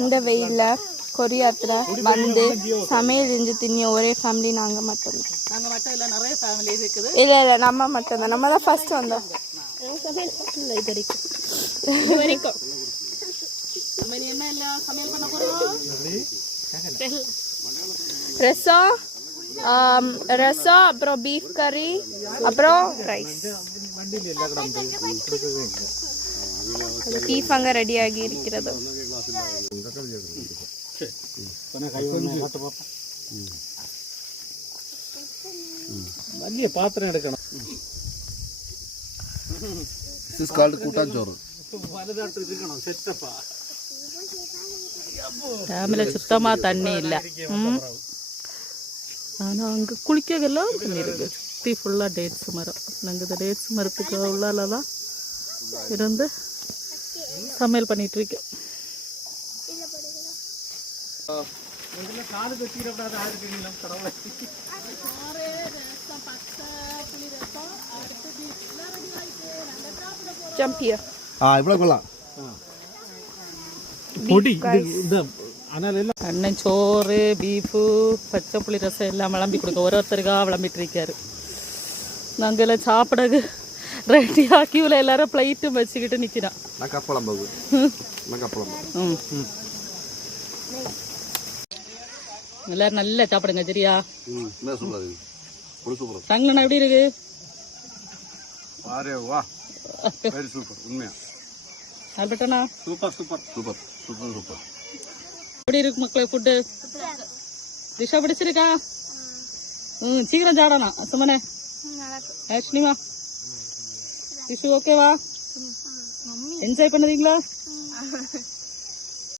இந்த வெயில்ல கொரியாத்துல வந்து சமையல் செஞ்சு தின்னிய ஒரே ஃபேமிலி நாங்க மட்டும்தான். நாங்க மட்டும் இல்ல, நிறைய ஃபேமிலி இருக்குது. இல்ல நம்ம மட்டும்தான். நம்ம தான் ஃபர்ஸ்ட் வந்தோம். இது வரைக்கும் நம்ம இனி என்ன இல்ல சமையல் பண்ண போறோம். ரசம் அப்புறம் பீஃப் கறி அப்புறம் ரைஸ். பீஃப் அங்க ரெடி ஆகி இருக்கிறது. വലിയ പാത്രം എടുക്കണം. டேமில் சுத்தமாக தண்ணி இல்லை. ஆனால் அங்கே குளிக்கெல்லாம் தண்ணி இருக்குது. சுற்றி ஃபுல்லாக டேட்ஸ் மரம். நாங்கள் இந்த டேட்ஸ் மரத்துக்கு உள்ளால தான் இருந்து சமையல் பண்ணிகிட்ருக்கேன். ஜம்பியா ഇവിടെ കൊള്ളാം. அண்ணன் சோறு பீஃபு பச்சை புளி ரசம் எல்லாம் விளம்பி கொடுக்க ஒருத்தருக்காக விளம்பிட்டு இருக்காரு. நாங்கள் எல்லாம் சாப்பிட ரெடி ஆக்கியூல எல்லாரும் பிளைட்டும் வச்சுக்கிட்டு நிற்கிறான். எல்லாரும் நல்லா சாப்பிடுங்க சரியா? தங்கண்ணா எப்படி இருக்கு? ஆல்பர்ட்டண்ணா எப்படி இருக்கு மக்களே ஃபுட்டு? டிஷ்ஷா பிடிச்சிருக்கா? சீக்கிரம் சாடணும் சுமனே. ஆஷ்னிமா டிஷ்ஷு ஓகேவா? என்ஜாய் பண்ணுறீங்களா?